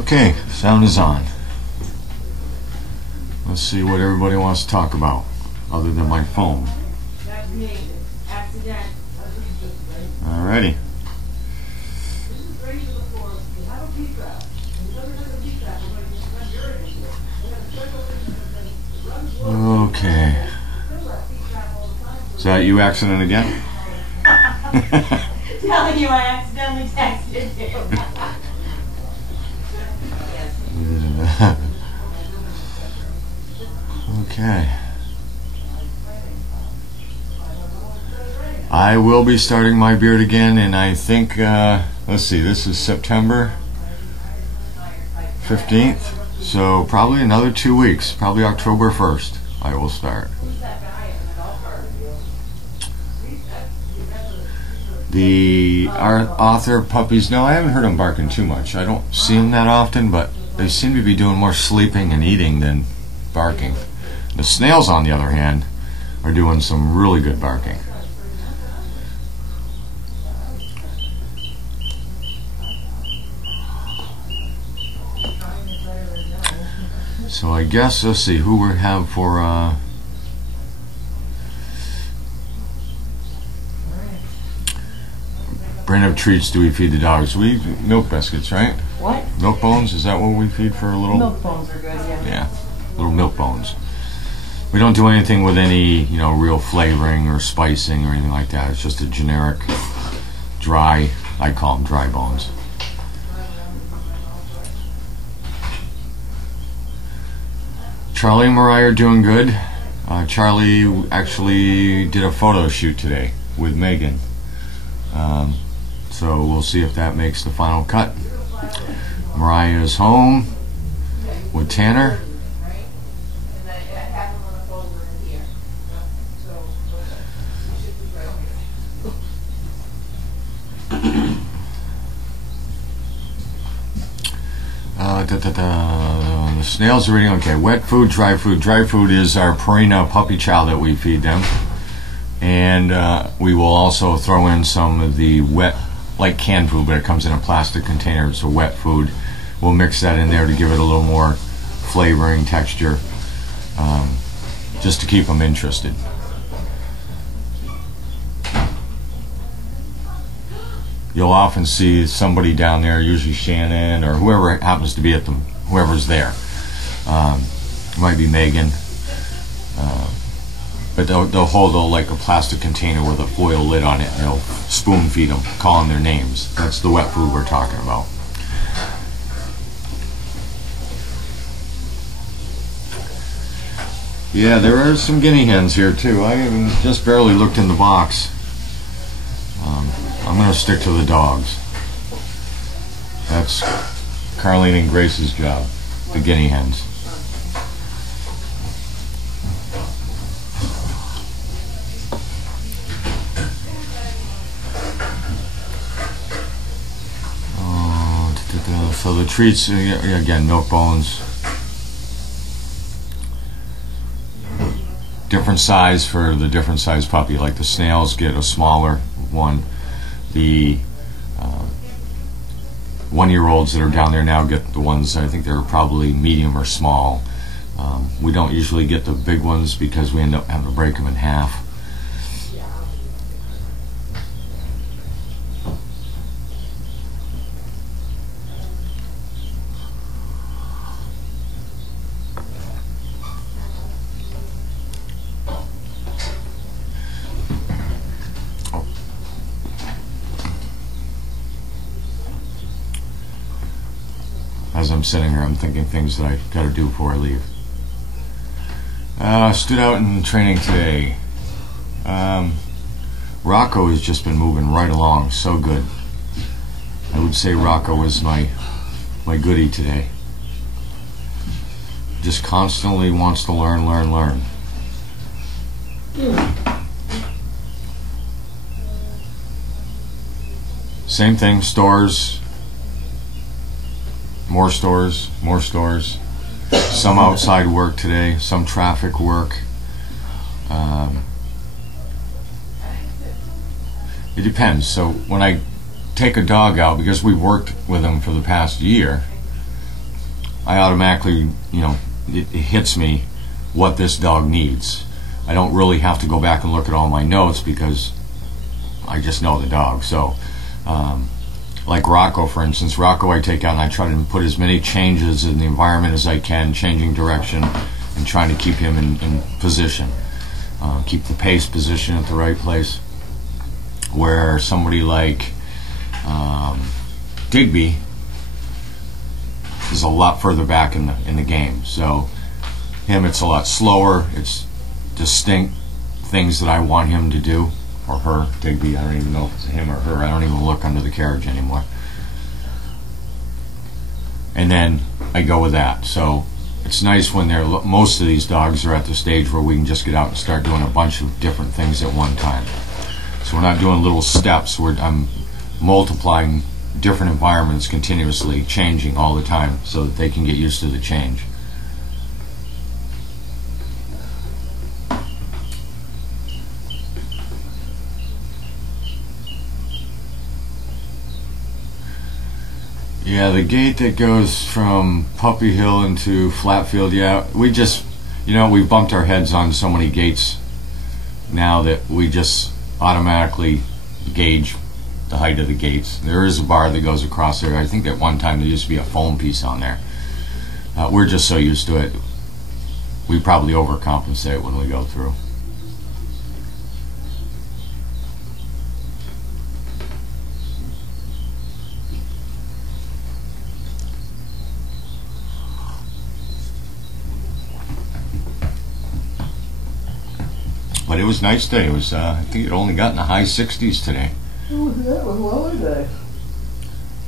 Okay, sound is on. Let's see what everybody wants to talk about, other than my phone. Alrighty. Okay. Is that you accident again? Telling you I accidentally texted you. Okay. I will be starting my beard again, and I think, let's see, this is September 15th, so probably another 2 weeks, probably October 1st, I will start. Our author puppies, no, I haven't heard them barking too much. I don't see them that often, but they seem to be doing more sleeping and eating than barking. The snails, on the other hand, are doing some really good barking. So I guess, let's see, who we have for, brand of treats do we feed the dogs? We milk biscuits, right? What? Milk bones, is that what we feed for a little? Milk bones are good, yeah. Yeah, little milk bones. We don't do anything with any, real flavoring or spicing or anything like that. It's just a generic, dry, I call them dry bones. Charlie and Mariah are doing good. Charlie actually did a photo shoot today with Megan. So we'll see if that makes the final cut. Mariah is home with Tanner. The snails are eating okay. Wet food, dry food. Dry food is our Purina puppy chow that we feed them. And we will also throw in some of the wet, like canned food, but it comes in a plastic container. It's a wet food. We'll mix that in there to give it a little more flavoring, texture, just to keep them interested. You'll often see somebody down there, usually Shannon or whoever happens to be at them, whoever's there. It might be Megan. But they'll hold like a plastic container with a foil lid on it, and they'll spoon feed them, calling their names. That's the wet food we're talking about. Yeah, there are some guinea hens here too. I haven't just barely looked in the box. I'm going to stick to the dogs. That's Carlene and Grace's job, the guinea hens. So the treats, again, milk bones. Different size for the different size puppy. Like the snails get a smaller one. The 1-year-olds that are down there now get the ones, I think they're probably medium or small. We don't usually get the big ones because we end up having to break them in half. As I'm sitting here, I'm thinking things that I've got to do before I leave. Stood out in training today. Rocco has just been moving right along, so good. I would say Rocco is my goodie today. Just constantly wants to learn. Same thing, stores. More stores. Some outside work today, some traffic work. It depends. So when I take a dog out, because we've worked with them for the past year, I automatically, it hits me what this dog needs. I don't really have to go back and look at all my notes because I just know the dog. So, like Rocco, for instance, Rocco I take out and I try to put as many changes in the environment as I can, changing direction and trying to keep him in position. Keep the pace position at the right place. Where somebody like Digby is a lot further back in the game. So him, it's a lot slower. It's distinct things that I want him to do, or her. Digby, I don't even know if it's him or her. I don't even look under the carriage anymore. And then I go with that. So it's nice when most of these dogs are at the stage where we can just get out and start doing a bunch of different things at one time. So we're not doing little steps. I'm multiplying different environments continuously, changing all the time so that they can get used to the change. Yeah, the gate that goes from Puppy Hill into Flatfield, yeah, we just, we bumped our heads on so many gates now that we just automatically gauge the height of the gates. There is a bar that goes across there. I think at one time there used to be a foam piece on there. We're just so used to it, we probably overcompensate when we go through. But it was a nice day. It was, I think it only got in the high 60s today. Oh, that was a lovely day.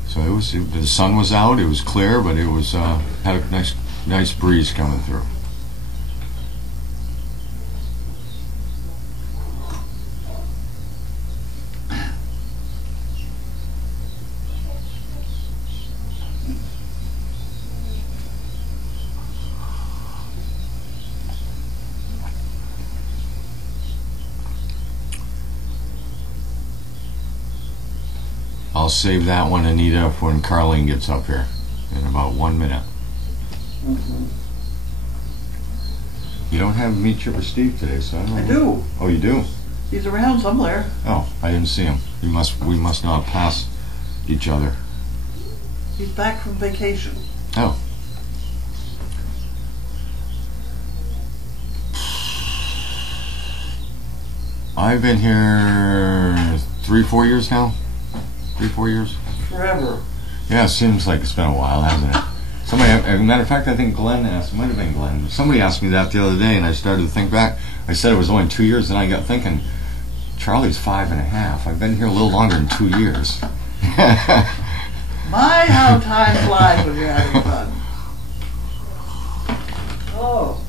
So the sun was out, it was clear, but it was, had a nice breeze coming through. I'll save that one, Anita, for when Carlene gets up here in about 1 minute. Mm-hmm. You don't have Meet Chipper Steve today, so I don't know. I do. Oh, you do? He's around somewhere. Oh, I didn't see him. We must not pass each other. He's back from vacation. Oh. I've been here 3-4 years now. 3-4 years? Forever. Yeah, it seems like it's been a while, hasn't it? Somebody, as a matter of fact, I think Glenn asked, it might have been Glenn, somebody asked me that the other day, and I started to think back. I said it was only 2 years, and I got thinking, Charlie's 5.5. I've been here a little longer than 2 years. My, how time flies when you're having fun. Oh.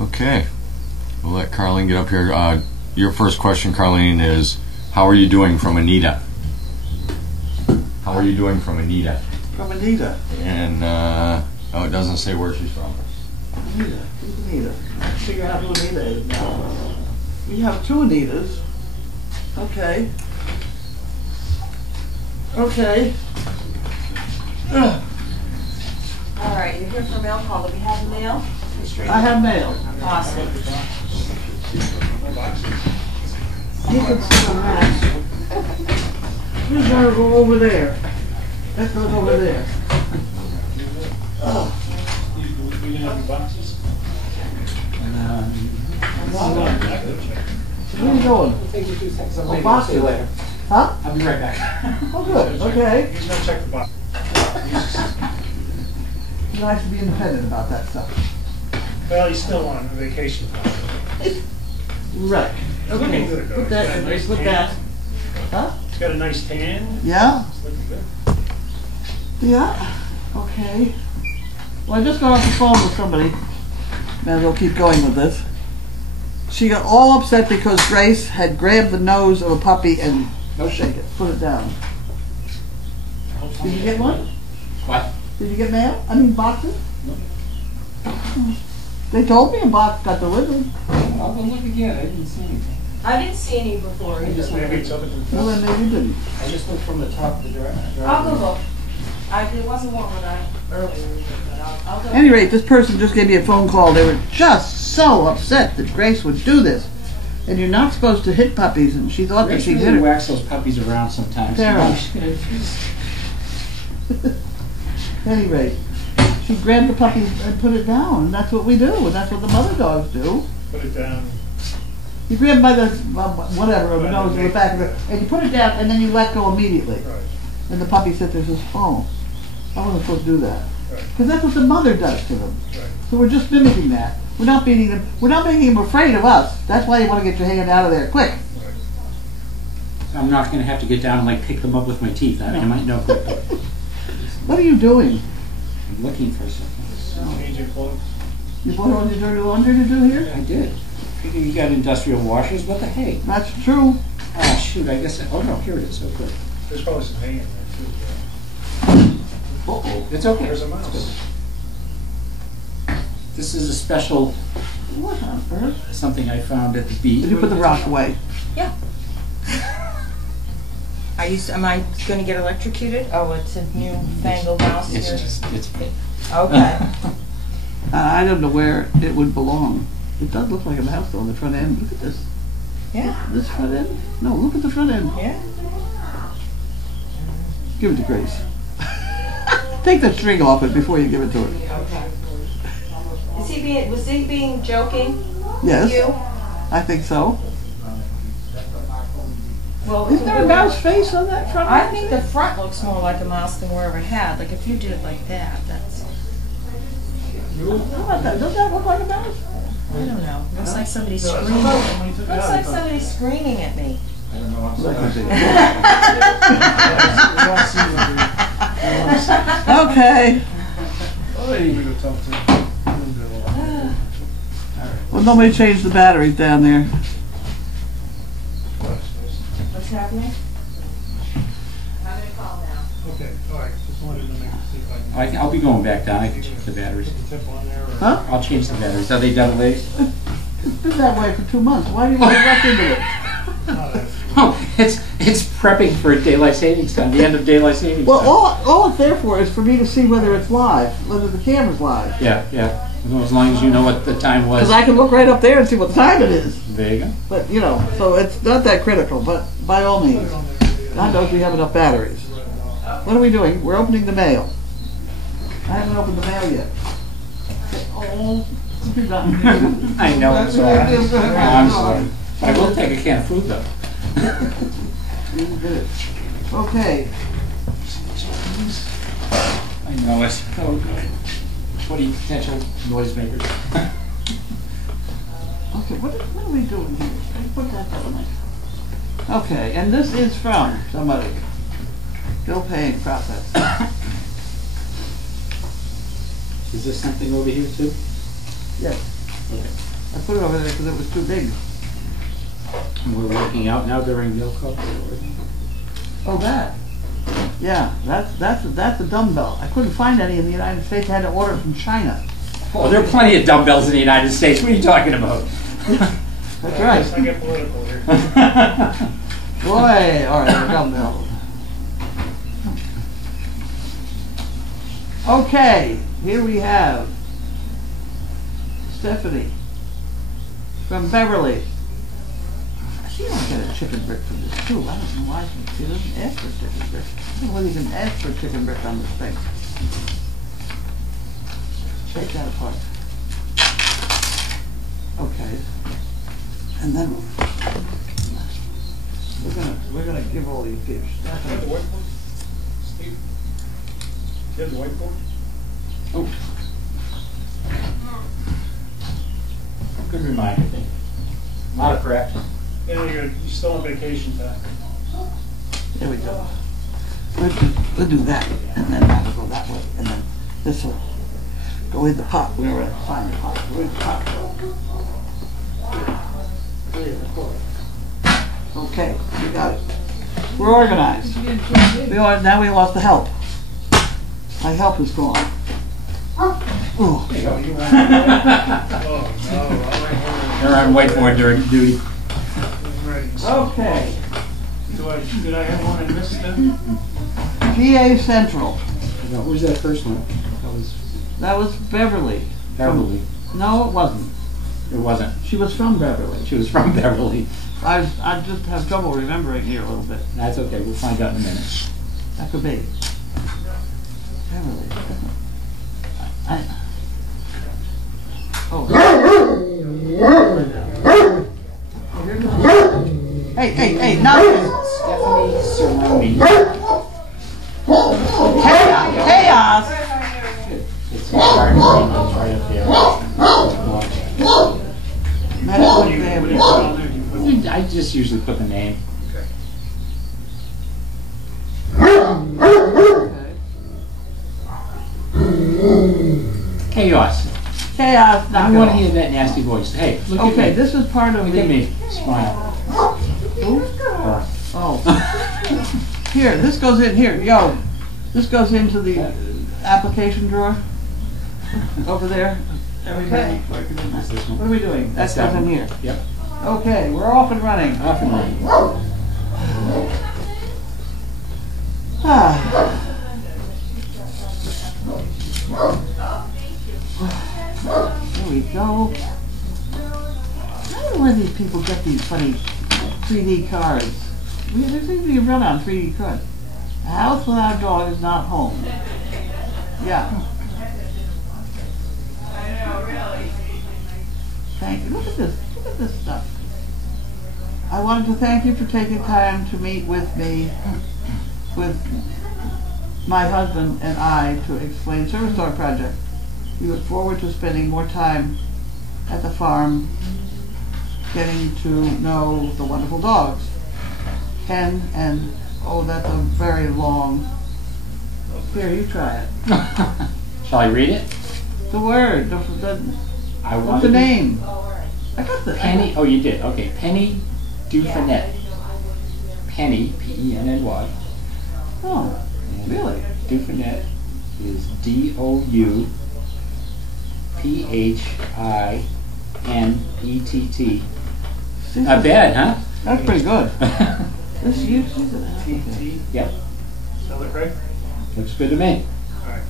Okay, we'll let Carlene get up here. Your first question, Carlene, is how are you doing from Anita? How are you doing from Anita? From Anita. And, oh, it doesn't say where she's from. Anita. Who's Anita? Figure out who Anita is now. We have 2 Anitas. Okay. Okay. All right, you're here for mail call. Do we have mail? I have mail. Awesome. You can sit on that. We're gonna go over there. That goes over there. Oh. Where are you going? Oh, boxing. Huh? I'll be right back. Oh, good. Okay. He's gonna check the box. It's nice to be independent about that stuff. Well, he's still on vacation. Right. Okay. Good ago. Put that in there. Nice Put tan. that. Huh? He's got a nice tan. Yeah? It's looking good. Yeah. Okay. Well, I just got off the phone with somebody. May as well keep going with this. She got all upset because Grace had grabbed the nose of a puppy and no shake it. Put it down. Did you get one? What? Did you get mail? I mean boxes? No. They told me a box got delivered. I'll go look again. I didn't see anything. I didn't see any before Maybe it's either. something from Well, then maybe you didn't. I just looked from the top of the drive. I'll go look. It wasn't one when I earlier either, but I'll go. At any rate, this person just gave me a phone call. They were just so upset that Grace would do this. And you're not supposed to hit puppies, and she thought that Grace she really hit her. whacks those puppies around sometimes. Sarah. At any rate, she grabbed the puppy and put it down, and that's what we do, and that's what the mother dogs do. Put it down. You grab by the, whatever, the nose or the back of it, and you put it down, and then you let go immediately. Right. And the puppy sits there and says, oh, I wasn't supposed to do that. Right. Because that's what the mother does to them. Right. So we're just mimicking that. We're not beating them. We're not making them afraid of us. That's why you want to get your hand out of there quick. I'm not going to have to get down and like pick them up with my teeth. I might know quickly. What are you doing? I'm looking for something. Change your clothes. You bought all your dirty laundry to do here? I did. Figure you got industrial washers. What the hey? That's true. Ah, shoot. I guess. Oh no, here it is. Oh, good. There's probably some hay in there too. Uh-oh. It's okay. There's a It's mouse. good. This is a special What on earth? something I found at the beach. Did you put the rock away? Yeah. Am I gonna get electrocuted? Oh, it's a new fangled mouse It's here. just. It's. Okay. I don't know where it would belong. It does look like a mouse though on the front end. Look at this. Yeah. This front end? No, look at the front end. Yeah. Give it to Grace. Take the string off it before you give it to her. Okay. Was he being joking? Yes, You? I think so. Well, Isn't there a mouse face on that front I end? think the front looks more like a mouse than wherever it had. Like if you did it like that, that's. How about that? Doesn't that look like a mouse? I don't know. Looks like somebody screaming. Looks like somebody screaming at me. That could be. Okay. Well, nobody changed the batteries down there. What's happening? I'm gonna call now. Okay, all right. Just wanted to make see if I can. I'll be going back down. I can check the batteries. Put the tip on there. Or Huh? I'll change the batteries. Are they double A's? It's been that way for 2 months. Why do you want to rush into it? Oh, it's prepping for daylight savings time. The end of daylight savings Well, time. all it's there for is for me to see whether it's live, whether the camera's live. Yeah, yeah. Well, as long as you know what the time was. Because I can look right up there and see what time it is. There you go. But, you know, so it's not that critical, but by all means. God knows we have enough batteries. What are we doing? We're opening the mail. I haven't opened the mail yet. Oh, I know, I'm sorry. I'm sorry. But I will take a can of food, though. Okay. I know it. Oh, good. 20 potential noisemakers. Okay, what are we doing here? Put that down. Okay, and this is from somebody. Bill paying process. Is this something over here, too? Yes. I put it over there because it was too big. And we're working out now during Mail Call? Oh, that. Yeah, that's a dumbbell. I couldn't find any in the United States. I had to order it from China. Oh, there are plenty of dumbbells in the United States. What are you talking about? That's right. I get political here. Boy, all right, dumbbells. Okay, here we have Stephanie from Beverly. She don't get a chicken brick from this too. I don't know why she doesn't ask for chicken brick. I don't know whether you can ask for chicken brick on this thing. Take that apart. Okay. And then we're gonna give all these gifts. You have the whiteboard? Steve? You have the whiteboard? Oh. Good reminder, Dave. A lot of practice. Yeah, you're still on vacation, Pat. There we go. We'll do that, and then that'll go that way, and then this will go in the pot. We were at find the pot. Where's the pot? Okay, we got it. We're organized. Now we lost the help. My help is gone. Oh. There you go. Oh, no. They're on whiteboard duty. Okay, Did I have one I missed then? PA Central. No, who was that first one? That was Beverly. Beverly. No, it wasn't. It wasn't. She was from Beverly. She was from Beverly. I just have trouble remembering here a little bit. That's okay, we'll find out in a minute. That could be. Beverly. Oh. Hey, nonsense. Stephanie Cerrone. Chaos. It's right up there. Medical What do you examiner. put on there? You put- I just usually put the name. Chaos. Chaos. I don't want to hear that nasty voice. Hey, look at me. Okay, this is part of Look at the. me. Smile. Oh. Here, this goes in here. Yo, this goes into the application drawer over there. Everybody. That's this one. What are we doing? That That's goes that in one. here. Yep. Okay, we're off and running. Off and running. Ah. There we go. I don't know where these people get these funny 3D cards. There seems to be a run on 3D cards. A house without a dog is not home. Yeah. Thank you. Look at this. Look at this stuff. I wanted to thank you for taking time to meet with me, with my husband and I, to explain Service Dog Project. We look forward to spending more time at the farm, getting to know the wonderful dogs. Ken and, oh, that's a very long. Here, you try it. Shall I read it? The word, I what's wanted the name? I got the Penny. Oh, you did. Okay. Penny Dufanet. Penny, P-E-N-N-Y. Oh, really? Dufanet is D-O-U-P-H-I-N-E-T-T. Not bad, huh? That's pretty good. This you see that? T. Yep. Spell it right? Looks good to me. Alright.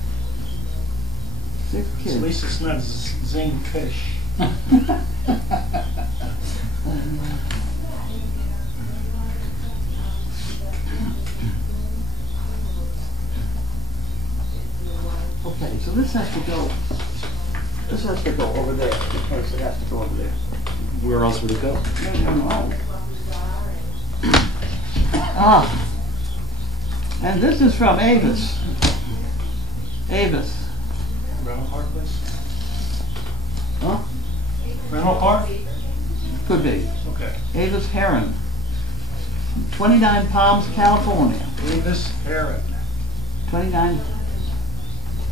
6 At kids. least it's not Zane Fish. Okay, so this has to go. This has to go over there because it has to go over there. Where else would it go? No. Ah, and this is from Avis. Avis. Rental park list? Huh? Rental park? Could be. Okay. Avis Heron. 29 Palms, California. Davis Heron. 29.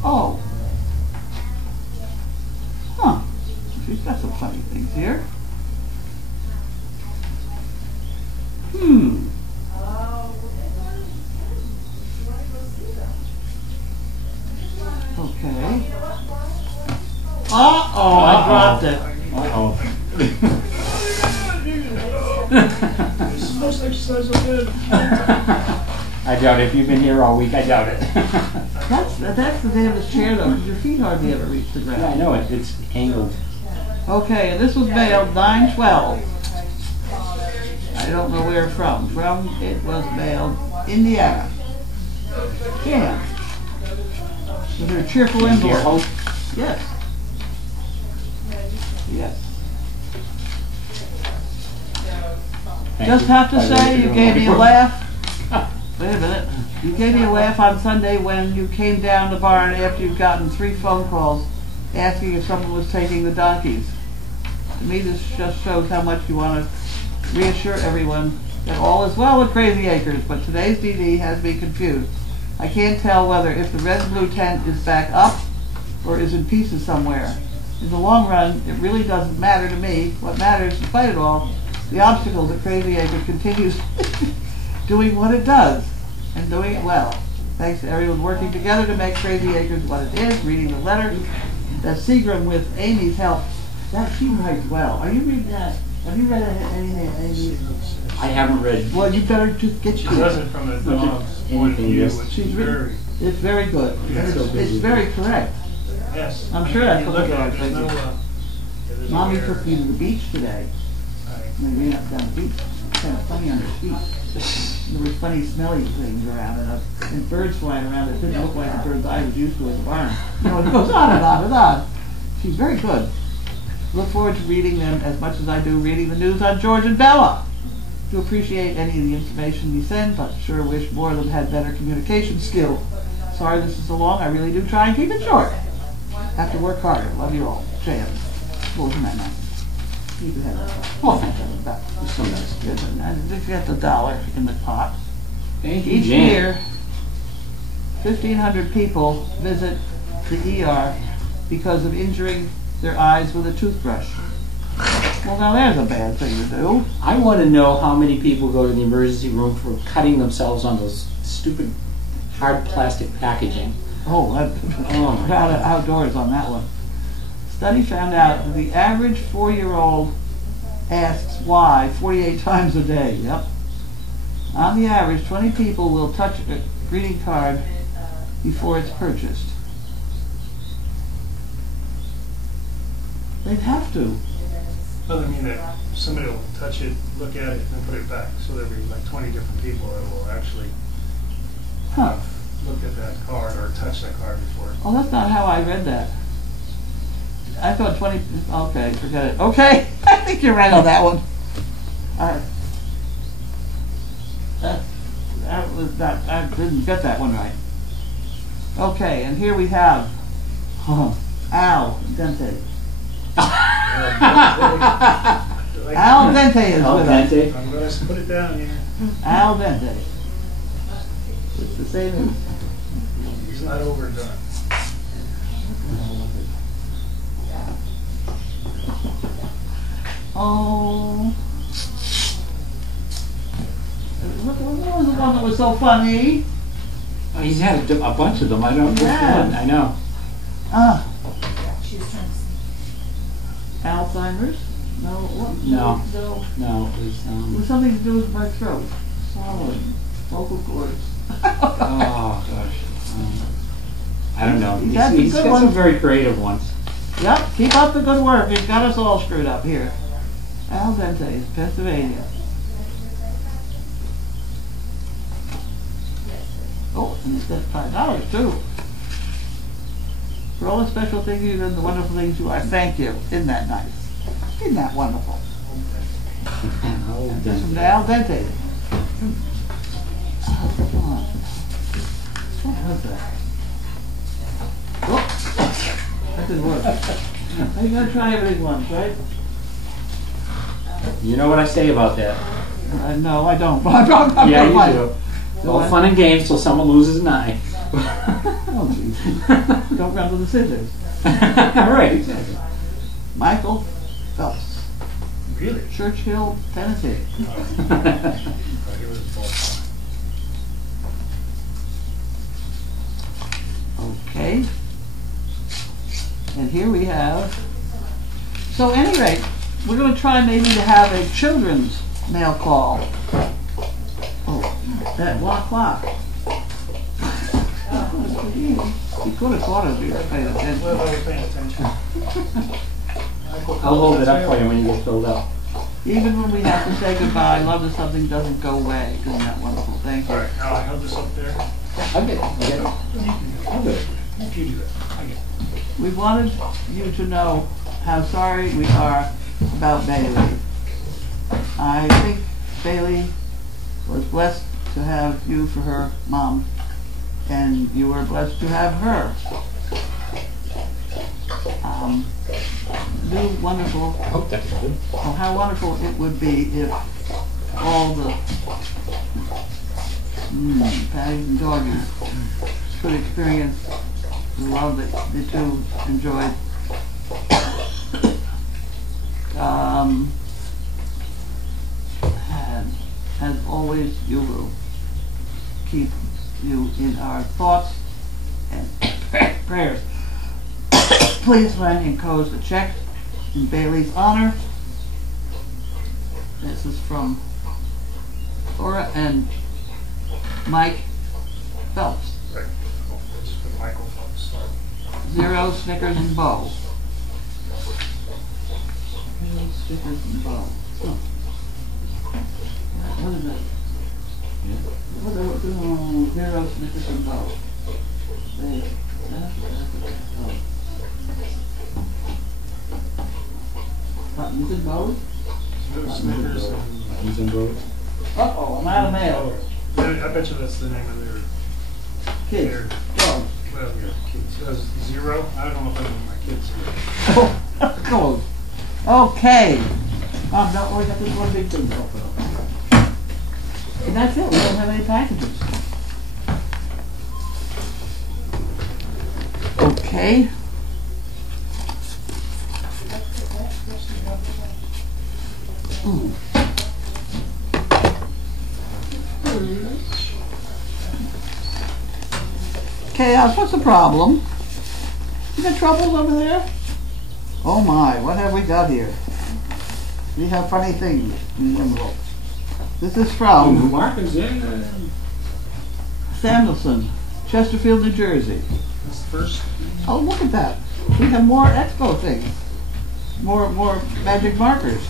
Oh. Huh. She's got some funny things here. Okay. Uh-oh, I dropped it. Uh-oh. This is the most exercise I did. I doubt it. If you've been here all week, I doubt it. That's the damnedest chair though, because your feet hardly ever reach the Yeah, I ground. know it. It's angled. Okay, and this was mailed 9/12. I don't know where from. It was mailed Indiana. Yeah. With her cheerful Dear envelope. Hope. Yes. Yes. Thank Just you. have to I say, really you do. gave me a laugh. Wait a minute. You gave me a laugh on Sunday when you came down the barn after you'd gotten 3 phone calls asking if someone was taking the donkeys. To me, this just shows how much you want to reassure everyone that all is well with Crazy Acres, but today's DD has me confused. I can't tell whether if the red and blue tent is back up or is in pieces somewhere. In the long run, it really doesn't matter to me. What matters, despite it all, the obstacles that Crazy Acres continues doing what it does, and doing it well. Thanks to everyone working together to make Crazy Acres what it is, reading the letter that Seagram with Amy's help. That she writes well. Are you reading that? Have you read anything? I haven't read. Well, you better just get She your. does it from the dog's point of view, which She's is written. very, It's very good. Yes. It's very correct. yes. I'm sure that's You what look they at are it, there's no, thinking. there's no Mommy error. took me to the beach today. Right. And we went up down the beach. Kind of funny on the beach. There were funny smelly things around and birds flying around. It didn't look like the birds I was used to at the barn. You know, it goes on and on and on. She's very good. Look forward to reading them as much as I do reading the news on George and Bella. Do appreciate any of the information you send, but sure wish more of them had better communication skills. Sorry this is so long. I really do try and keep it short. Have to work harder. Love you all. Jan. What was that night? You can have that. Oh, thank you. That. It's so nice. Good. I think you got the $1 in the pot. Thank you, Each Jan. year, 1,500 people visit the ER because of injuring their eyes with a toothbrush. Well, now there's a bad thing to do. I want to know how many people go to the emergency room for cutting themselves on those stupid hard plastic packaging. Oh, Oh, about outdoors on that one. Study found out that the average 4-year-old asks why 48 times a day. Yep. On the average, 20 people will touch a greeting card before it's purchased. They'd have to. Doesn't mean that somebody will touch it, look at it, and put it back. So there'll be like 20 different people that will actually Huh. look at that card or touch that card before. Oh, that's not how I read that. I thought 20, okay, forget it. Okay, I think you're right on that one. I didn't get that one right. Okay, and here we have Al Dente. Al Dente is Al with us. dente. I'm going to put it down here. Al Dente. It's the same as He's not overdone. oh. What was the one that was so funny? Oh, he's had a bunch of them. I don't know which Yeah. one. I know. Ah. Alzheimer's? No, what? No. No. No, it was. It was something to do with my throat. Solid. Vocal cords. Oh gosh. I don't know. He's had some He's good got some ones. very creative ones. Yep, keep up the good work. You've got us all screwed up here. Al Dente, Pennsylvania. Oh, and it's got $5 too. For all the special things you do and the wonderful things you are, thank you. Isn't that nice? Isn't that wonderful? Oh, This from Al Dente. Oh, come on. What was that? Oh, that didn't work. You gotta try everything once, right? You know what I say about that? No, I don't. I'm Yeah, gonna you do. It's all fun and games till someone loses an eye. Oh, jeez. Don't run with the scissors. Right, exactly. Michael Phelps, Really? Churchill, Tennessee. He was full. Okay. And here we have, so at any rate, we're going to try maybe to have a children's mail call. Oh, at 1 o'clock. You could have thought of you paying attention. Well, I was paying attention. I'll hold it up for you when you get filled up. Even when we have to say goodbye, I love that something doesn't go away. Isn't that wonderful? Thank you. All right, now I have this up there. I'll get it. I'll get it. I'll do it. You do that. I get it. We wanted you to know how sorry we are about Bailey. I think Bailey was blessed to have you for her mom, and you were blessed to have her. Do wonderful. I hope that's good. Oh, how wonderful it would be if all the Patties and doggies could experience the love that the two enjoyed. And as always, you will keep you in our thoughts and prayers. Please, when enclose a check in Bailey's honor This is from Laura and Mike Phelps. Right. Just put Michael Phelps. 0 Snickers and Bow. 0 Snickers and Bow. Oh. What is it? What are we doing? 0 Snickers and Bow. There. Oh. Buttons and bows? Snickers and... Buttons and bows. Uh-oh, I'm out of mail. I bet you that's the name of their... Kids. Their, Dogs. well, yeah, kids. So it's 0. I don't know if I know my kids. Close. Okay. No, we got this one big thing to open up. And that's it. We don't have any packages. Okay. Ooh. Chaos, what's the problem? You got troubles over there? Oh my, what have we got here? We have funny things in the envelope. This is from Marcus in. Samuelson, Chesterfield, New Jersey. That's the first. Oh, look at that. We have more expo things. More magic markers.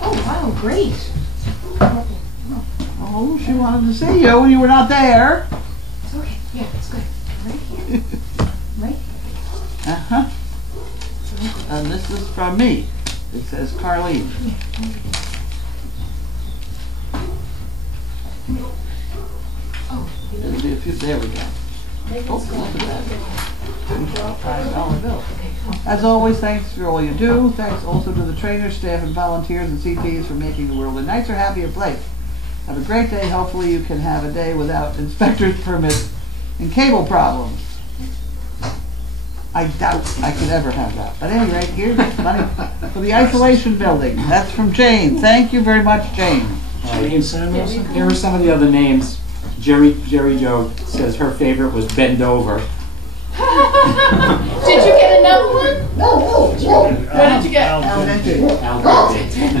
Oh, wow, great. Oh, she wanted to see you when you were not there. Okay, yeah, it's good. Right here. Right here. Uh-huh. And this is from me. It says Carlene. Oh, There'll be a few, there we go. Oh, look at that. $5 bill. As always, thanks for all you do. Thanks also to the trainers, staff, and volunteers and CPs for making the world a nicer, happier place. Have a great day. Hopefully you can have a day without inspector's permits and cable problems. I doubt I could ever have that. But anyway, here's money for the isolation building. That's from Jane. Thank you very much, Jane. Jane Samuelson. Here are some of the other names. Jerry Jo says her favorite was Bend Over. Did you get another one? What did you get? Al Dente. Al Dente.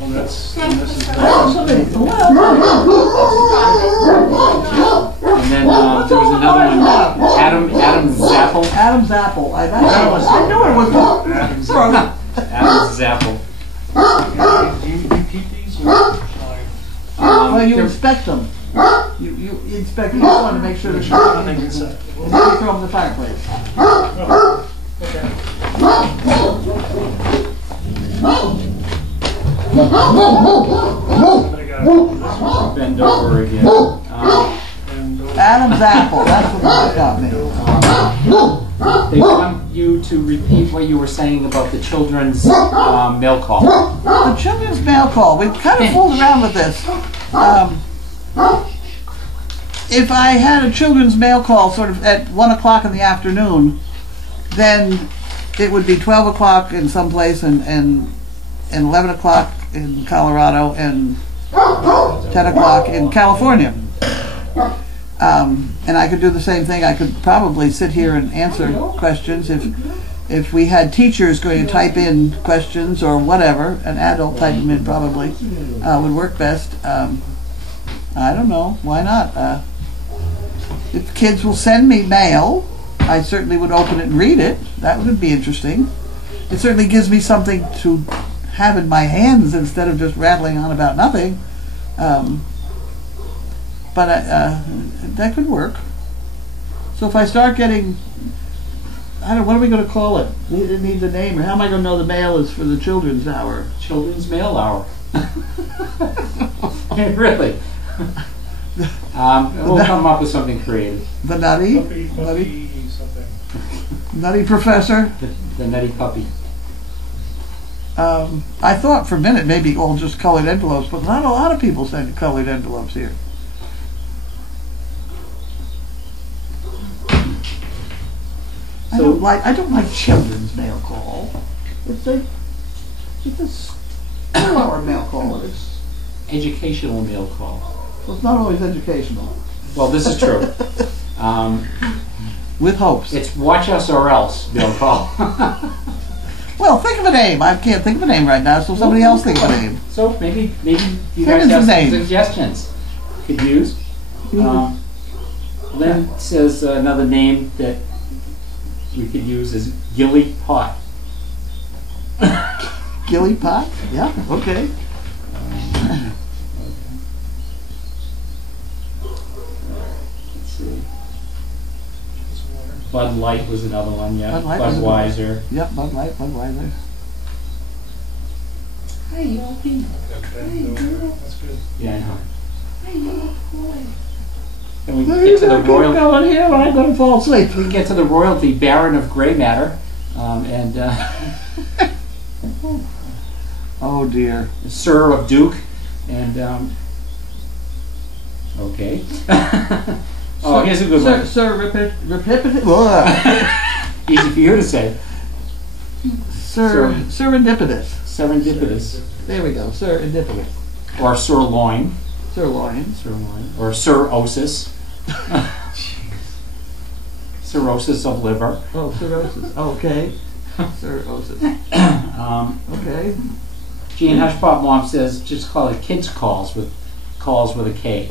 Well, that's... And this is... And then there was another one, Adam Zappel. Adam's apple. I knew it was Adam's Adam's Zappel. Do you keep these? Or Well, you They're- inspect them. You inspect each one to make sure that I you think it's... throw them in the fireplace. Oh, okay. Somebody got this one. Bend Over again. And Adam's apple. That's what got me. They want you to repeat what you were saying about the children's mail call. The children's mail call. We've kind of fooled around with this. If I had a children's mail call sort of at 1 o'clock in the afternoon, then it would be 12 o'clock in some place and 11 o'clock in Colorado and 10 o'clock in California. And I could do the same thing. I could probably sit here and answer questions if we had teachers going to type in questions or whatever. An adult type them in probably would work best. I don't know. Why not? If kids will send me mail, I certainly would open it and read it. That would be interesting. It certainly gives me something to have in my hands instead of just rattling on about nothing. But that could work. So if I start getting, I don't know, what are we going to call it? It needs a name. Or how am I going to know the mail is for the children's hour? Children's Mail Hour. Really? We'll come up with something creative. The nutty? Puppy something. Nutty professor? The Nutty Puppy. I thought for a minute maybe all just colored envelopes, but not a lot of people send colored envelopes here. I don't like children's mail call. It's a school-hour mail call. It's Educational mail call. not always educational. Well, this is true. With hopes. It's watch us or else mail call. Well, Well, think of a name. I can't think of a name right now, so somebody else think of a name. So maybe you Think guys of have some some names. suggestions. Could use. Lynn says another name that we could use is Gilly Pot. Gilly Pot? Yeah, okay. Let's see. Bud Light was another one, yeah. Bud Light was Budweiser. Yep, Bud Light, Budweiser. Hey, Yogi. That's good. Yeah, I know. Hey, little boy. And we Well, can you get to the better keep royal. going here, or I'm going to fall asleep. We can get to the royalty, Baron of Grey Matter, and Oh dear. Sir of Duke, and okay. Oh, here's a good one. Sir Serendipitous. Easy for you to say. Serendipitous. Serendipitous, There we go. Serendipitous. or sirloin, Sirloin. or cirrhosis. Cirrhosis of liver. Oh, cirrhosis. Okay. Cirrhosis. Okay. Gene Hushpop Mom says just call it kids calls with a K.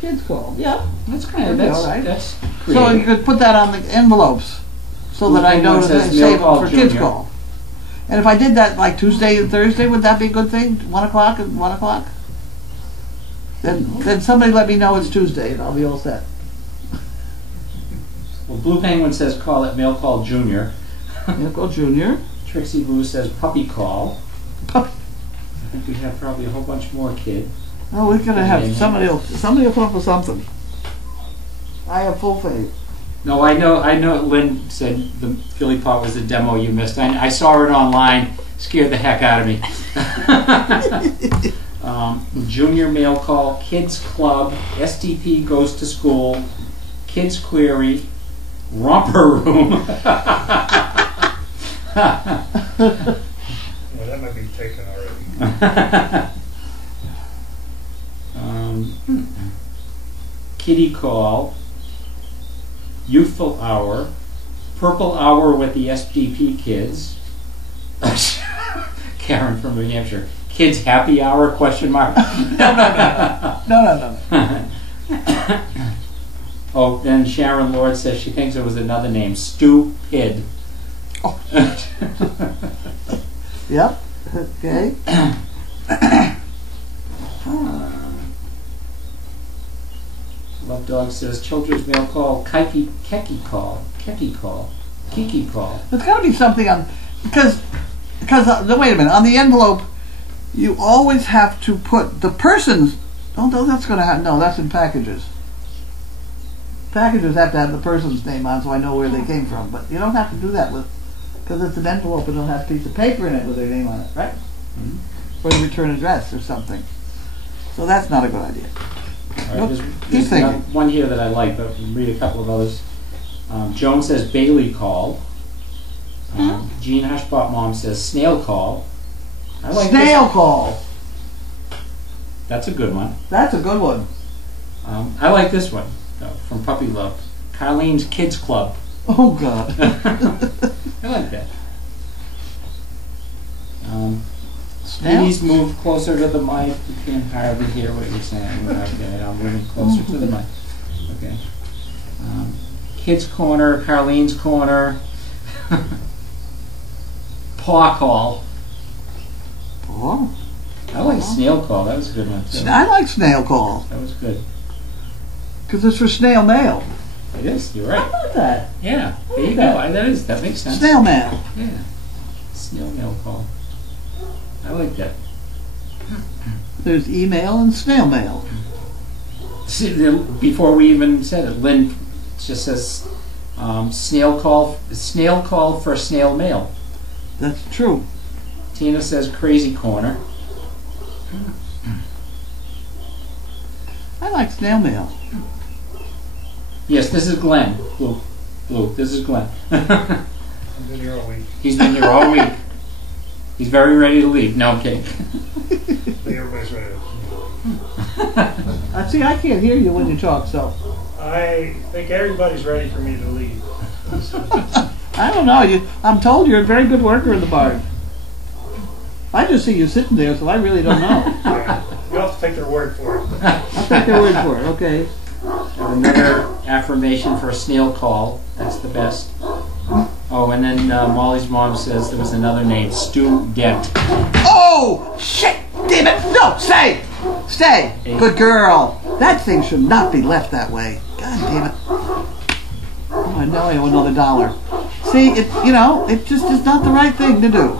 Kids call. Yeah. That's kind of That'd be all right. that's So you creative. could put that on the envelopes so that I know One to says save mail them call for kids junior. call. And if I did that like Tuesday and Thursday, would that be a good thing? 1 o'clock and 1 o'clock? Then somebody let me know it's Tuesday and I'll be all set. Well, Blue Penguin says call it mail call junior. Yeah, go Junior. Trixie Blue says puppy call. Puppy. I think we have probably a whole bunch more, kid. Oh, we're gonna have Yeah. somebody will come up with something. I have full faith. No, I know. Lynn said the Philly pot was the demo you missed. I saw it online. Scared the heck out of me. Junior mail call, kids club, SDP goes to school, kids query, romper room. Yeah, that might be taken already. Kitty call, youthful hour, purple hour with the SDP kids. Karen from New Hampshire. Kids happy hour? Question mark. No. Oh, then Sharon Lord says she thinks it was another name, Stupid. Oh. Yep. Okay. Love Dog says children's mail call, keki call. There's got to be something on because wait a minute, on the envelope you always have to put the person's. Oh no, that's going to have no. That's in packages. Packages have to have the person's name on, so I know where they came from. But you don't have to do that with because it's an envelope and it'll have a piece of paper in it with their name on it, right? Mm-hmm. Or the return address or something. So that's not a good idea. All right, Keep there's thinking. one here that I like, but I'll read a couple of others. Joan says Bailey call. Jean Hushpot Mom says snail call. I like Snail this. call. That's a good one. That's a good one. I like this one though, from Puppy Love. Carlene's Kids Club. Oh God. I like that. Snail? Please move closer to the mic. You can hardly hear what you're saying. Okay, I'm moving closer to the mic. Okay. Kids Corner, Carlene's Corner. Paw Call. Oh. I like Snail Call. That was a good one too. I like snail call That was good. because it's for snail mail. It is. You're How right. about that? Yeah. There you that. go. That makes sense. Snail mail. Yeah. Snail Mail Call. I like that. There's email and snail mail. See, before we even said it, Lynn just says snail call for snail mail. That's true. Tina says crazy corner. I like snail mail. Yes, this is Glenn. Blue. This is Glenn. I've been here all week. He's been here all week. He's very ready to leave. No, I'm kidding. I think everybody's ready to See, I can't hear you when you talk, so. I think everybody's ready for me to leave. I don't know. I'm told you're a very good worker in the barn. I just see you sitting there, so I really don't know. You'll have to take their word for it. I'll take their word for it, okay. Another affirmation for a snail call. That's the best. Oh, and then Molly's mom says there was another name, Stu Dent. Oh, shit! Damn it! No, stay! Stay! Good girl. That thing should not be left that way. God damn it. Oh, I know I owe another $1. See, it just is not the right thing to do.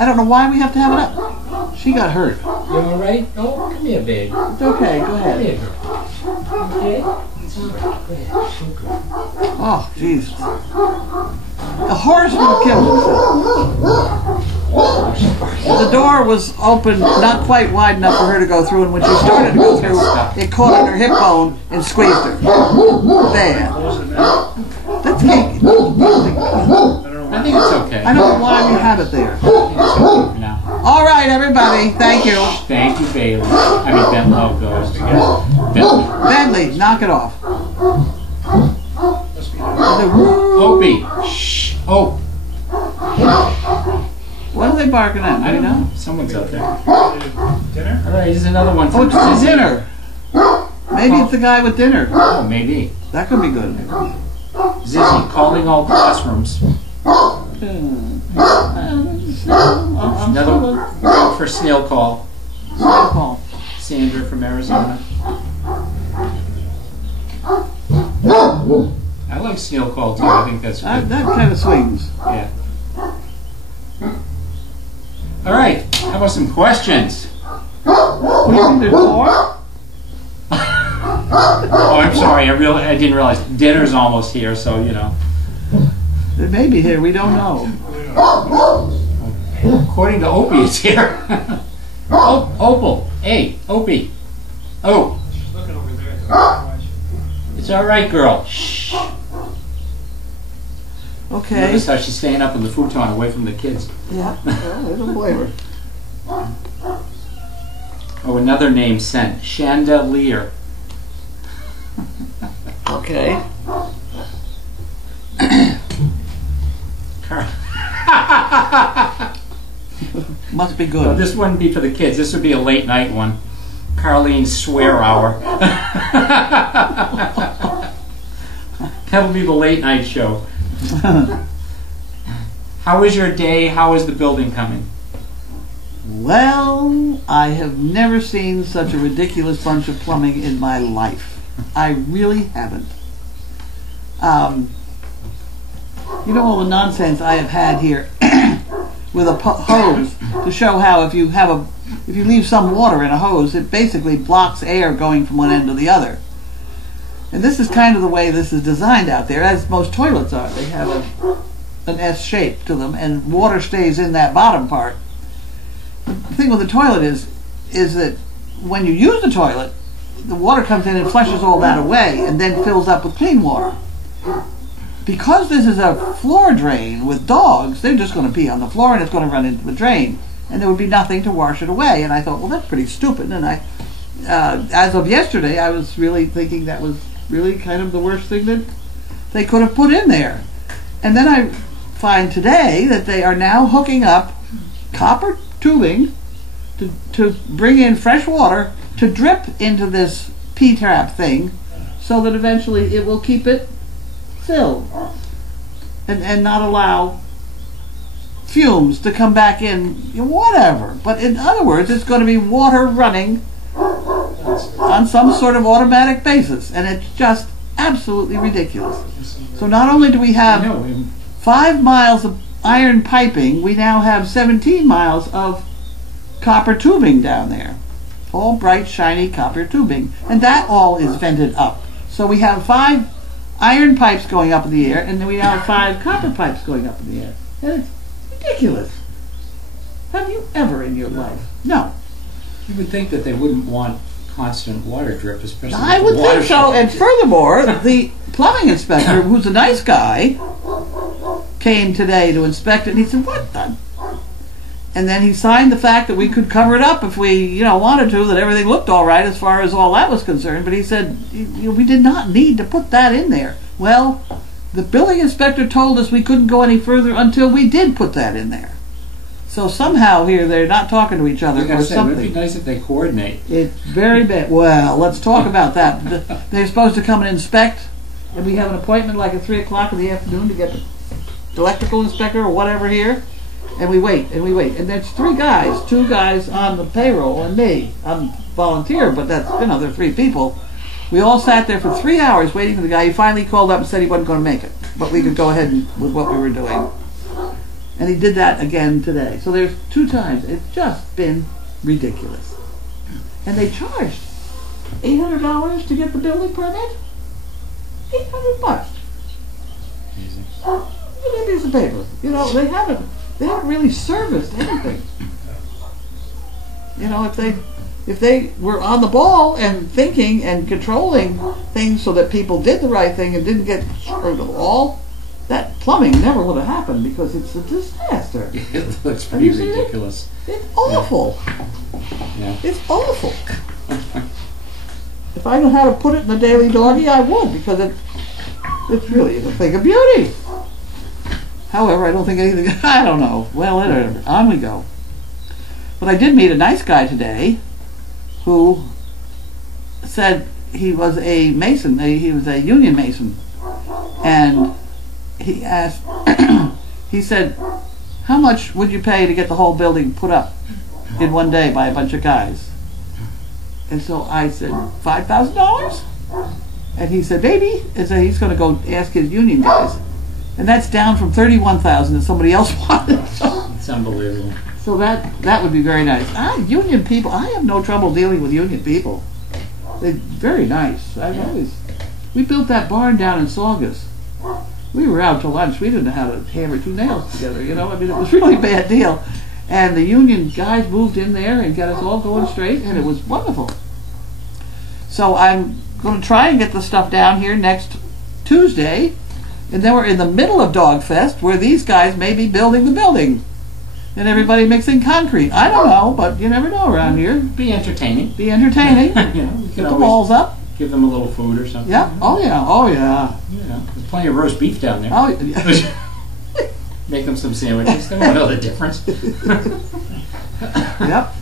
I don't know why we have to have it up. She got hurt. You all right? Oh, come here, babe. It's okay, go Come ahead. here, girl. Okay? It's all right. Go ahead. So good. Oh, jeez. The horse would have killed himself. The door was open, not quite wide enough for her to go through, and when she started to go through, it caught on her hip bone and squeezed her. There. Close it now. That's cake. I don't know I why. think it's okay. I don't know why we have it there. I think it's okay for now. All right, everybody. Thank you. Thank you, Bailey. I mean, Ben Love goes. Bentley. Bentley, knock it off. Must be Opie. Shh. Oh, What are they barking at? I Do you don't know? know. Someone's out there. dinner. All right, here's another one. Oh, it's the dinner. Maybe it's the guy with dinner. Oh, maybe. That could be good. Zizzy calling all classrooms. Another one for snail call. Call. Sandra from Arizona. I like snail call too. I think that's good. That kind of swings. Yeah. All right. How about some questions? What do you think there's more? Oh, I'm sorry. I didn't realize dinner's almost here. So you know. They may be here. We don't know. According to Opie, it's here. Oh, Opal. Hey, Opie. Oh, She's looking over there. I don't know why she- it's all right, girl. Shh. Okay. Notice how she's staying up in the futon away from the kids. Yeah. Well, I don't blame her. Oh, another name sent. Chandelier. Okay. Must be Well, good. this wouldn't be for the kids. This would be a late night one. Carlene's swear hour. That'll be the late night show. How is your day? How is the building coming? Well, I have never seen such a ridiculous bunch of plumbing in my life. I really haven't. You know all the nonsense I have had here with a hose to show how if you leave some water in a hose, it basically blocks air going from one end to the other. And this is kind of the way this is designed out there, as most toilets are. They have an S shape to them, and water stays in that bottom part. The thing with the toilet is that when you use the toilet, the water comes in and flushes all that away and then fills up with clean water. Because this is a floor drain with dogs, they're just going to pee on the floor and it's going to run into the drain. And there would be nothing to wash it away. And I thought, well, that's pretty stupid. And as of yesterday, I was really thinking that was really kind of the worst thing that they could have put in there. And then I find today that they are now hooking up copper tubing to bring in fresh water to drip into this P-trap thing so that eventually it will keep it filled and not allow fumes to come back in, whatever. But in other words, it's going to be water running on some sort of automatic basis, and it's just absolutely ridiculous. So not only do we have 5 miles of iron piping, we now have 17 miles of copper tubing down there. All bright, shiny copper tubing. And that all is vented up. So we have 5 iron pipes going up in the air, and then we now have 5 copper pipes going up in the air. And it's ridiculous. Have you ever in your life? No. You would think that they wouldn't want constant water drip, especially I with would the think water so. shortage. And furthermore, the plumbing inspector, who's a nice guy, came today to inspect it, and he said, what the? And then he signed the fact that we could cover it up if we, wanted to, that everything looked all right as far as all that was concerned. But he said, we did not need to put that in there. Well, The building inspector told us we couldn't go any further until we did put that in there. So somehow here they're not talking to each other I or gotta say, it would be something. nice if they coordinate. It's very bad. Well, let's talk about that. They're supposed to come and inspect, and we have an appointment like at 3 o'clock in the afternoon to get the electrical inspector or whatever here, and we wait, and we wait. And there's 3 guys, 2 guys on the payroll and me. I'm volunteer, but that's, there are 3 people. We all sat there for 3 hours waiting for the guy. He finally called up and said he wasn't going to make it, but we could go ahead with what we were doing. And he did that again today. So there's 2 times. It's just been ridiculous. And they charged $800 to get the building permit? $800. Amazing. Give me a piece of paper. You know, they haven't really serviced anything. You know, if they were on the ball and thinking and controlling things so that people did the right thing and didn't get screwed at all, that plumbing never would have happened because it's a disaster. It looks pretty ridiculous. It's awful. Yeah. It's awful. If I knew how to put it in the Daily Doggy, I would, because it's really a thing of beauty. However, I don't think anything, I don't know. Well, whatever. On we go. But I did meet a nice guy today who said he was a mason, he was a union mason. And he asked, he said, how much would you pay to get the whole building put up in one day by a bunch of guys? And so I said, $5,000? And he said, maybe. And so he's going to go ask his union guys. And that's down from $31,000 that somebody else wanted. It's unbelievable. So that would be very nice. Union people, I have no trouble dealing with union people. They're very nice. We built that barn down in Saugus. We were out to lunch. We didn't know how to hammer 2 nails together, you know. I mean, it was really a bad deal. And the union guys moved in there and got us all going straight, and it was wonderful. So I'm going to try and get the stuff down here next Tuesday. And then we're in the middle of Dog Fest, where these guys may be building the building. And everybody mixing concrete. I don't know, but you never know around here. Be entertaining. Be entertaining. You know, you Get can the always walls up. give them a little food or something. Yeah. Oh yeah. Oh yeah. You know, there's plenty of roast beef down there. Oh yeah. Make them some sandwiches. They won't know the difference. Yep.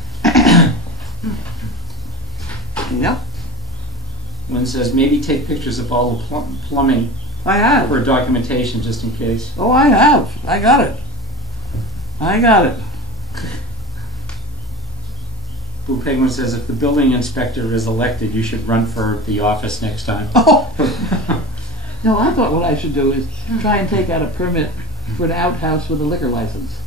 Yep. One says maybe take pictures of all the plumbing I have. for documentation just in case. Oh, I have. I got it. I got it. Blue Penguin says if the building inspector is elected, you should run for the office next time. Oh. No, I thought what I should do is try and take out a permit for an outhouse with a liquor license.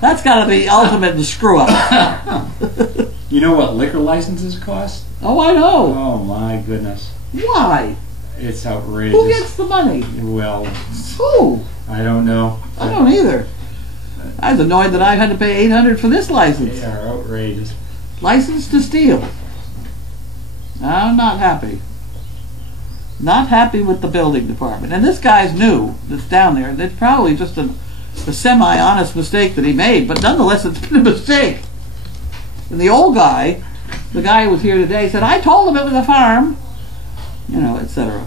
That's got to be ultimate in screw up. You know what liquor licenses cost? Oh, I know. Oh my goodness. Why? It's outrageous. Who gets the money? Well, Who? I don't know. I don't either. I was annoyed that I had to pay $800 for this license. They are outrageous. License to steal. I'm not happy. Not happy with the building department. And this guy's new that's down there. It's probably just a semi-honest mistake that he made, but nonetheless it's been a mistake. And the old guy, the guy who was here today, said, I told him it was a farm. You know, etc.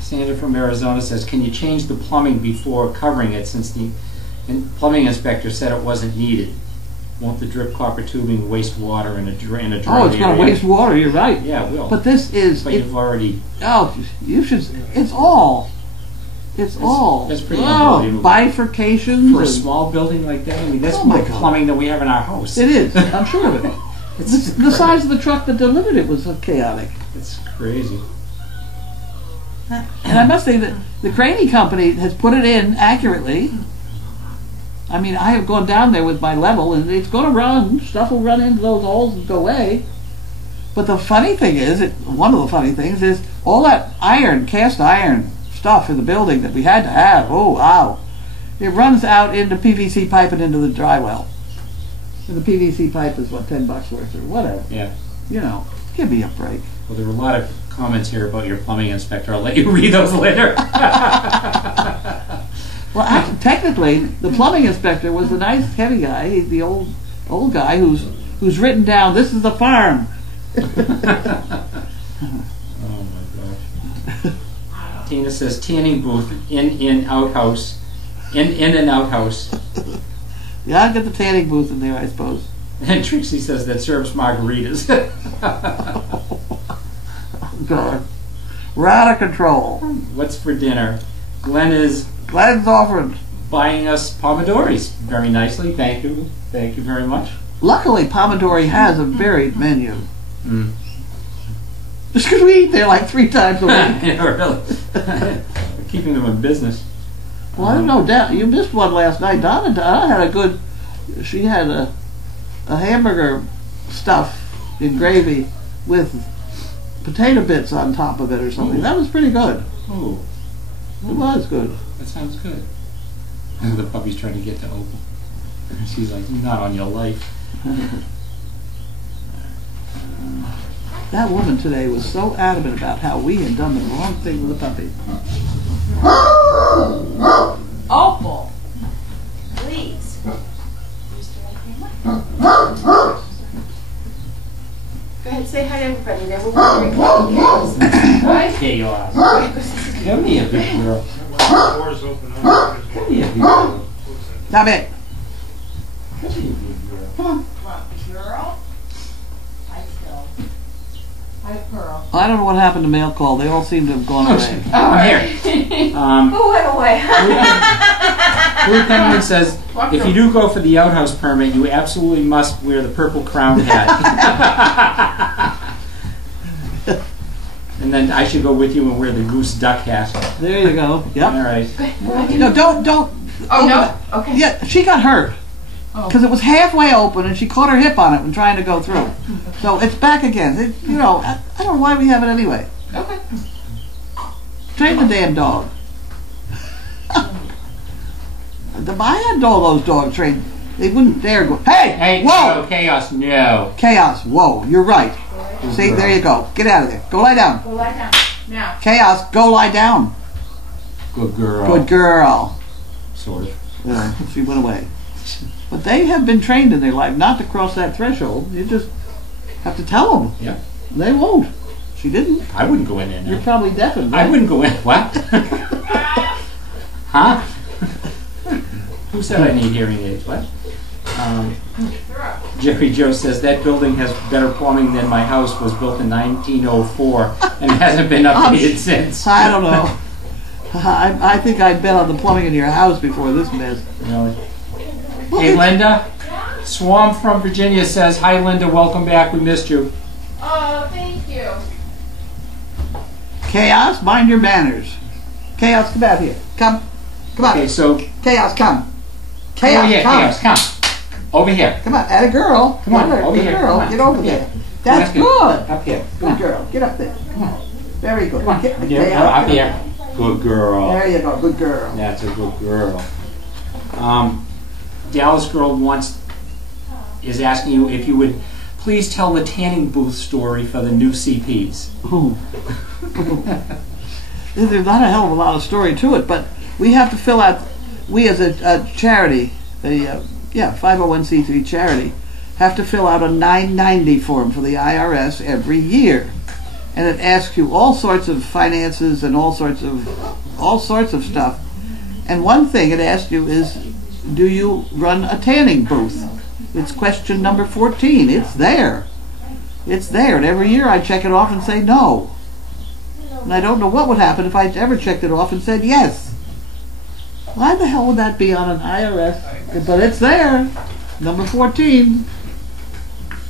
Sandra from Arizona says, can you change the plumbing before covering it since the plumbing inspector said it wasn't needed? Won't the drip copper tubing waste water in a dry area? Oh, it's going to waste water, you're right. Yeah, it will. But this is... But you've already... Oh, you should... It's all. It's all. That's pretty unbelievable. Bifurcations. For a and- small building like that, I mean, that's Oh my more God. plumbing than we have in our house. It is. I'm sure of it. The size of the truck that delivered it was chaotic. It's crazy. And I must say that the Craney Company has put it in accurately. I mean, I have gone down there with my level, and it's going to run. Stuff will run into those holes and go away. But the funny thing is, one of the funny things is, all that iron, cast iron stuff in the building that we had to have, oh, wow. It runs out into PVC pipe and into the dry well. And the PVC pipe is, what, $10 worth or whatever. Yeah. You know, give me a break. Well, there were a lot of comments here about your plumbing inspector. I'll let you read those later. Well, actually, technically, the plumbing inspector was the nice, heavy guy. He's the old guy who's written down, this is the farm. Oh Tina says tanning booth, in outhouse, in and outhouse. Yeah, I'd get the tanning booth in there, I suppose. And Trixie says that serves margaritas. Oh, God. We're out of control. What's for dinner? Glenn's offering. buying us pomodoris very nicely. Thank you. Thank you very much. Luckily, Pomodori has a varied menu. Mm. Just because we eat there like 3 times a week. Yeah, really. We're keeping them in business. Well, I don't know, you missed one last night. Donna had a good, she had a hamburger stuff in gravy with potato bits on top of it or something. Ooh. That was pretty good. Oh, It was good. that sounds good. And the puppy's trying to get to Opal. She's like, not on your life. That woman today was so adamant about how we had done the wrong thing with the puppy. Opal, please. Go ahead, say hi to everybody. Then we'll drink chaos. Chaos. Come here, big girl. The door's open. Come here, big girl. Stop it. Come here, big girl. Come on. Come on, girl. Hi, Phil. Hi, Pearl. I don't know what happened to Mail Call. They all seem to have gone away. Oh, here. Who went away? Blue Penguin says, if you do go for the outhouse permit, you absolutely must wear the purple crown hat. And then I should go with you and wear the goose duck hat. There you go. All Yep. right. No, don't. Oh, no? Okay. Yeah, she got hurt. Because it was halfway open and she caught her hip on it when trying to go through. So it's back again. I don't know why we have it anyway. Okay. Train the damn dog. I had all those dogs trained. They wouldn't dare go. Hey! Hey, Whoa! no, chaos, no. Chaos. Whoa, you're right. See, there you go. Get out of there. Go lie down. Go lie down. Now. Chaos, go lie down. Good girl. Good girl. Sort of. Yeah, she went away. But they have been trained in their life not to cross that threshold. You just have to tell them. Yeah. They won't. She didn't. I wouldn't go in there You're now. probably deafened. I wouldn't go in. What? Huh? Who said I need hearing aids? What? Jerry Joe says that building has better plumbing than my house. Was built in 1904 and hasn't been updated since. I don't know. I think I'd been on the plumbing in your house before this mess. Really? Hey, Linda. Swam from Virginia says, hi, Linda. Welcome back. We missed you. Oh, thank you. Chaos, mind your manners. Chaos, come out here. Come. Come on. Okay, so... Chaos, come. Chaos, Oh, yeah, come. Chaos, come. Over here. Come on, atta girl. Come on, over good here. girl. Come on. Get over Up there. here. That's Up here. good. Up here. Come Good on. girl. Get up there. Come on. Very good. Come on. Get, Up here. Chaos, Up get here. Good girl. There you go. Good girl. That's a good girl. Dallas Girl is asking you if you would please tell the tanning booth story for the new CPs. Ooh. There's not a hell of a lot of story to it, but we have to fill out, we as a charity, 501c3 charity, have to fill out a 990 form for the IRS every year. And it asks you all sorts of finances and all sorts of stuff. And one thing it asks you is, do you run a tanning booth? It's question number 14. It's there. It's there. And every year I check it off and say no. And I don't know what would happen if I ever checked it off and said yes. Why the hell would that be on an IRS? But it's there. Number 14.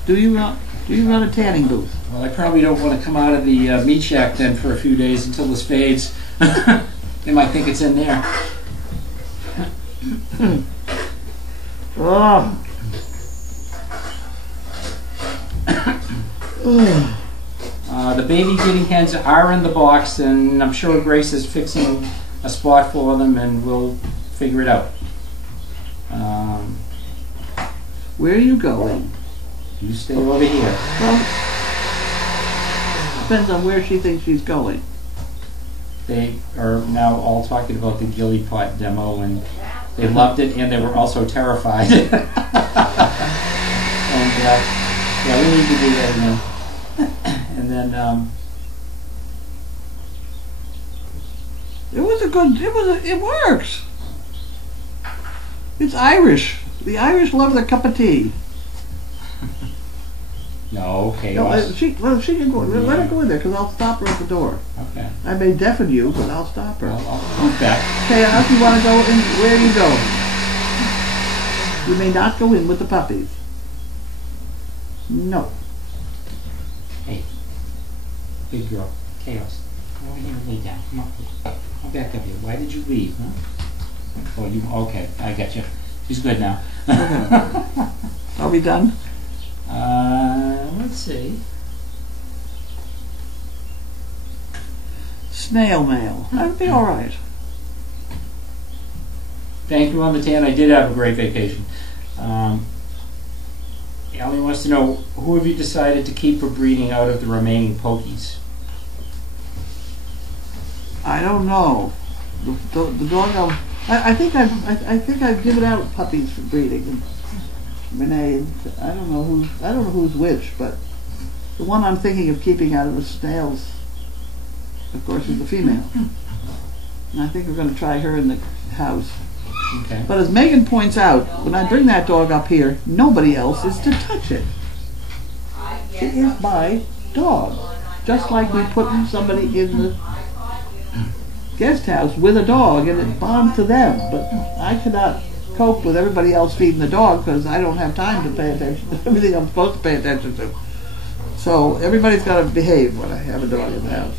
Do you run a tanning booth? Well, I probably don't want to come out of the meat shack then for a few days until this fades. They might think it's in there. Oh. The baby guinea hens are in the box, and I'm sure Grace is fixing a spot for them, and we'll figure it out. Where are you going? You stay over here. Well, depends on where she thinks she's going. They are now all talking about the Gilly Pot demo, and they loved it, and they were also terrified. And yeah, we need to do that again. And then It was a good, it works. It's Irish. The Irish love their cup of tea. No, No, chaos. she can go, let her go in there, because I'll stop her at the door. Okay. I may deafen you, but I'll stop her. I'll move back. Chaos, you want to go in, where you go? You may not go in with the puppies. No. Hey, big girl, chaos. Go over here and lay down. Come on. I'll back up here. Why did you leave, huh? Oh, you, okay, I got you. She's good now. Are we done? Let's see. Snail mail. That would be all right. Thank you, Mama Tan. I did have a great vacation. Ellie wants to know, who have you decided to keep for breeding out of the remaining pokies? I don't know. The dog. I think I've given out puppies for breeding. And Renee, I don't know who's which, but the one I'm thinking of keeping out of the snails, of course, is the female. And I think we're going to try her in the house. Okay. But as Megan points out, when I bring that dog up here, nobody else is to touch it. It is my dog. Just like we put somebody in the guest house with a dog and it bonds to them. But I cannot cope with everybody else feeding the dog because I don't have time to pay attention to everything I'm supposed to pay attention to. So everybody's got to behave when I have a dog in the house.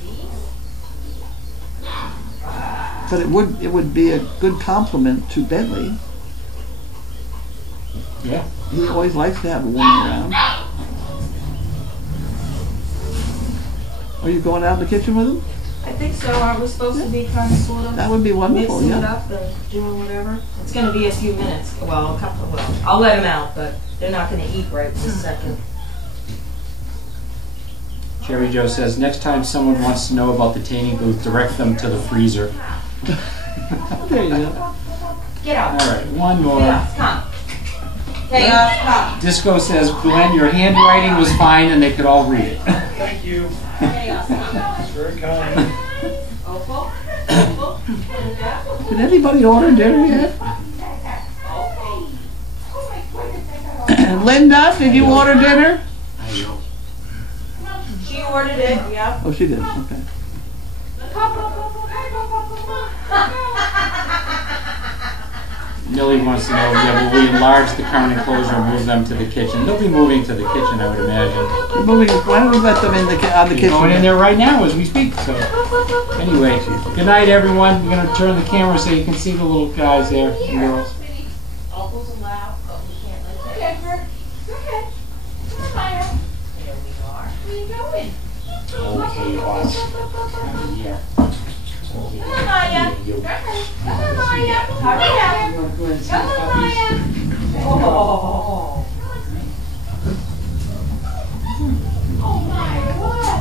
But it would be a good compliment to Bentley. Yeah. He always likes to have a woman around. Are you going out in the kitchen with him? I think so. Are we supposed to be kind of sort of That would be wonderful, mixing it yeah. up and doing whatever? It's going to be a few minutes. Well, a couple. Well, I'll let them out, but they're not going to eat right this second. Cherry Joe says, next time someone wants to know about the tanning booth, direct them to the freezer. There you go. Get out. All right, one more. Chaos, come. Chaos, come. Disco says, Glenn, your handwriting was fine and they could all read it. Thank you. Chaos, come. That's very kind. Opal. Opal. Did anybody order dinner yet? Linda, did you order dinner? She ordered it. Yep. Oh, she did. Okay. Millie wants to know, yeah, will we enlarge the current enclosure and move them to the kitchen? They'll be moving to the kitchen, I would imagine. We're moving. Why don't we let them in on the They're kitchen? going in there right now as we speak. So, anyway, good night, everyone. We're going to turn the camera so you can see the little guys there and girls. Opal's allowed, but we can't let them. Okay, okay. Come on, Maya. There we are. Where you going? Okay, boss. Yeah. Come on, Maya. Come on, Maya. Hurry up. Come on, Maya. Oh. Oh, Maya, what?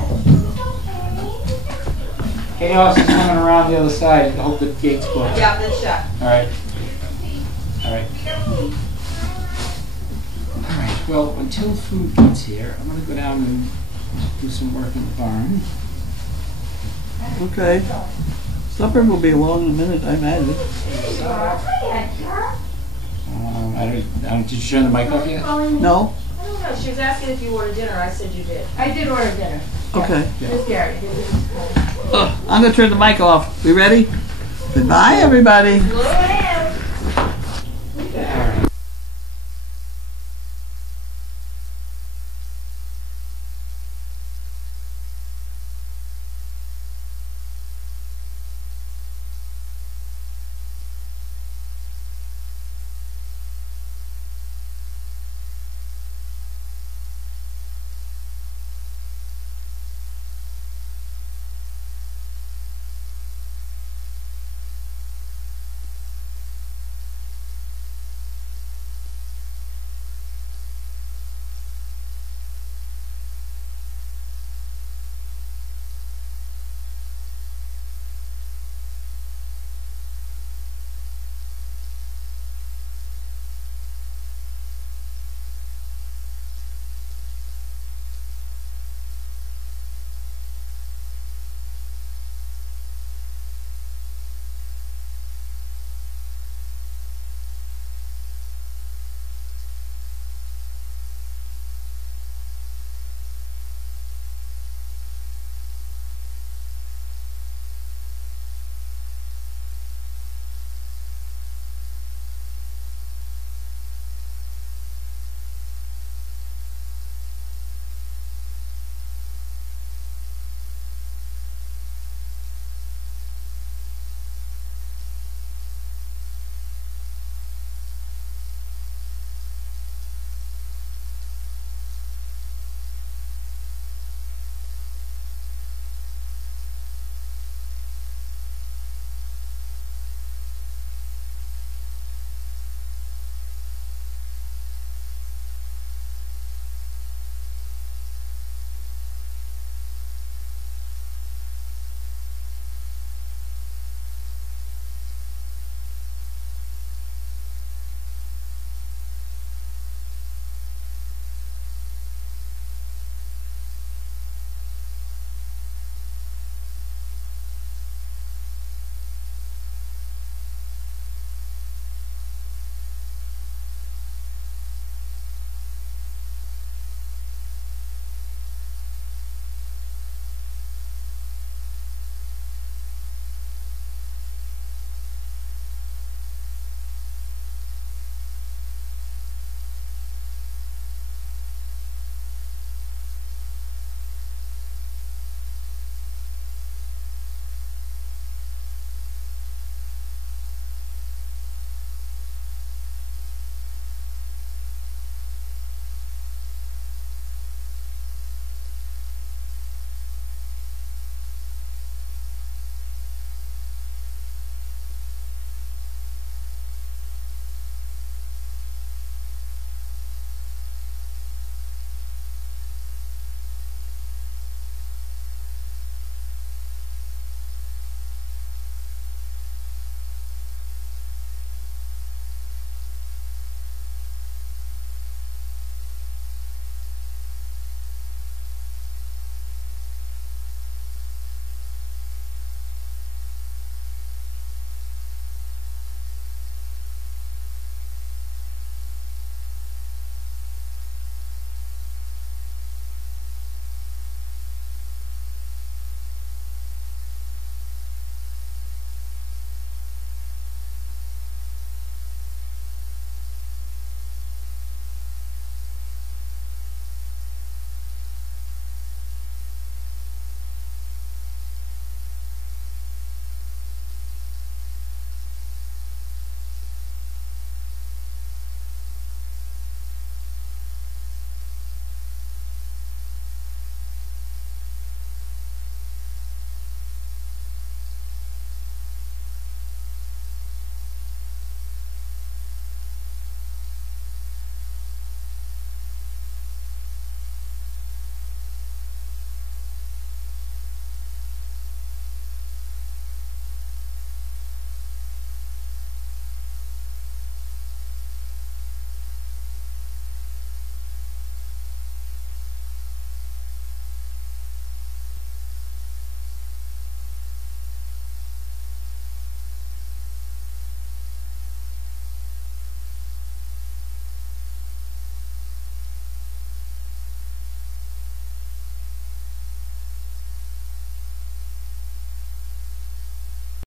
Chaos is coming around the other side. I hope the gate's closed. Yeah, that's shut. All right. All right. All right. Well, until food gets here, I'm going to go down and do some work in the barn. Okay. Supper will be along in a minute, I imagine. Did you turn the mic off yet? No? I don't know. She was asking if you ordered dinner. I said you did. I did order dinner. Okay. Here's Gary. I'm going to turn the mic off. We ready? Goodbye, everybody. Look.